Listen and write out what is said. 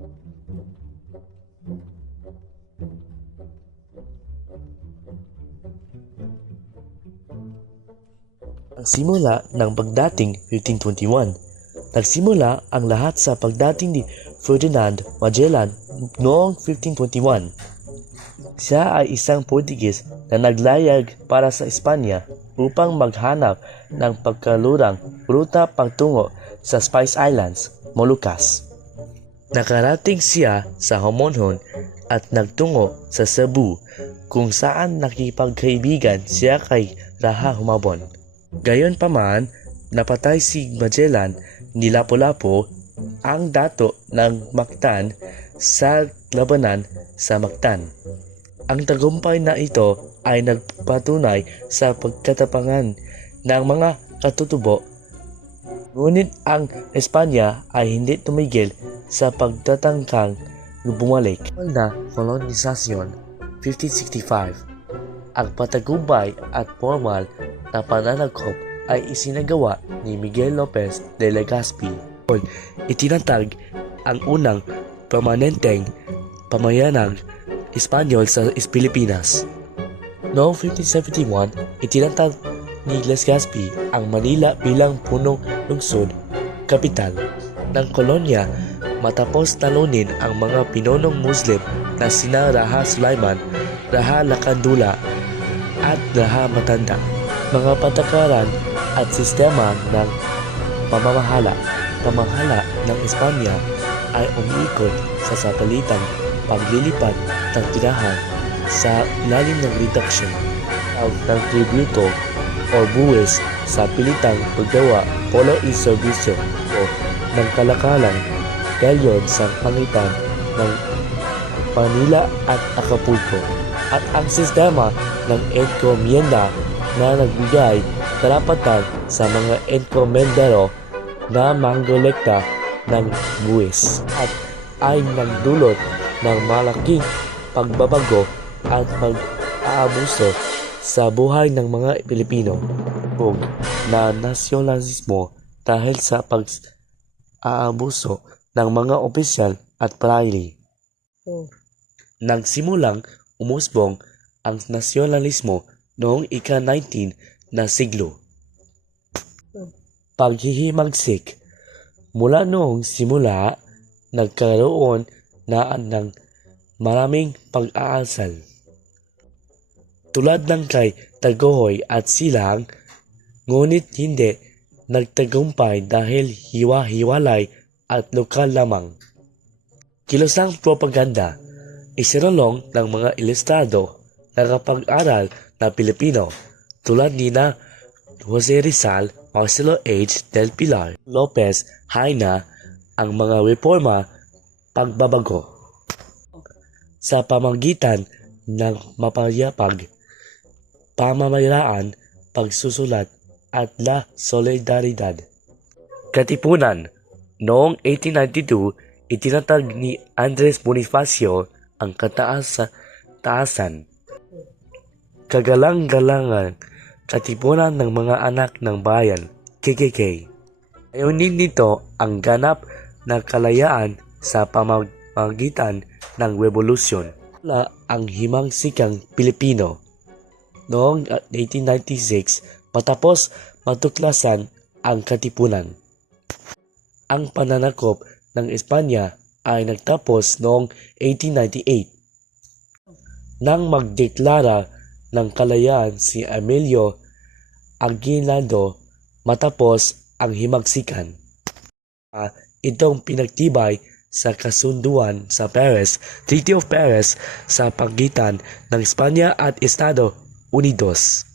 Ang simula ng pagdating 1521. Nagsimula ang lahat sa pagdating ni Ferdinand Magellan noong 1521. Siya ay isang Portuguese na naglayag para sa Espanya upang maghanap ng pagkalurang ruta patungo sa Spice Islands, Moluccas. Nakarating siya sa Homonhon at nagtungo sa Cebu kung saan nakipagkaibigan siya kay Raha Humabon. Gayunpaman, napatay si Magellan ni Lapu-Lapu, ang dato ng Mactan, sa labanan sa Mactan. Ang tagumpay na ito ay nagpatunay sa pagkatapangan ng mga katutubo. Ngunit ang Espanya ay hindi tumigil sa pagtatangkang bumalik. Na kolonisasyon 1565. Ang patagumpay at formal na pananakop ay isinagawa ni Miguel Lopez de Legazpi. Itinatag ang unang permanenteng pamayanang Espanyol sa Pilipinas. Noong 1571, itinatag ni Legazpi ang Manila bilang punong lungsod, kapital ng kolonya matapos talunin ang mga pinunong Muslim na sina Raha Sulaiman, Raha Lakandula at Raha Matanda. Mga patakaran at sistema ng pamamahala ng Espanya ay umiikot sa sapalitang paglilipat ng tirahan sa ilalim ng reduction ng tributo o buwis sa pilitang paggawa polo in servicio o ng kalakalang galyon sa pangitan ng Manila at Acapulco, at ang sistema ng encomienda na nagbigay karapatan sa mga enkomendero na manggolekta ng buwis at ay nagdulot ng malaking pagbabago at pag-aabuso sa buhay ng mga Pilipino na nasyonalismo dahil sa pag-aabuso ng mga opisyal at prayli. Nagsimulang umusbong ang nasyonalismo noong ika-19 na siglo. Paghihimagsik. Mula noong simula, nagkaroon na ng maraming pag-aasal. Tulad ng kay Tagohoy at Silang, ngunit hindi nagtagumpay dahil hiwa-hiwalay at lokal lamang. Kilusang propaganda. Isinulong ng mga ilustrado na kapag-aral na Pilipino tulad ni na Jose Rizal, Marcelo H. del Pilar, Lopez, Haina ang mga reforma pagbabago sa pamamagitan ng mapayapag pamamaraan, pagsusulat at la solidaridad. Katipunan. Noong 1892, itinatag ni Andres Bonifacio ang taasan, kagalang-galangan, katipunan ng mga anak ng bayan, KKK. Ayunin nito ang ganap na kalayaan sa pamamagitan ng revolusyon. Wala ang himagsikang Pilipino. Noong 1896, matapos matuklasan ang katipunan. Ang pananakop ng Espanya ay nagtapos noong 1898. Nang magdeklara ng kalayaan si Emilio Aguinaldo matapos ang himagsikan. Itong pinagtibay sa kasunduan sa Paris, Treaty of Paris sa pagitan ng Espanya at Estados Unidos.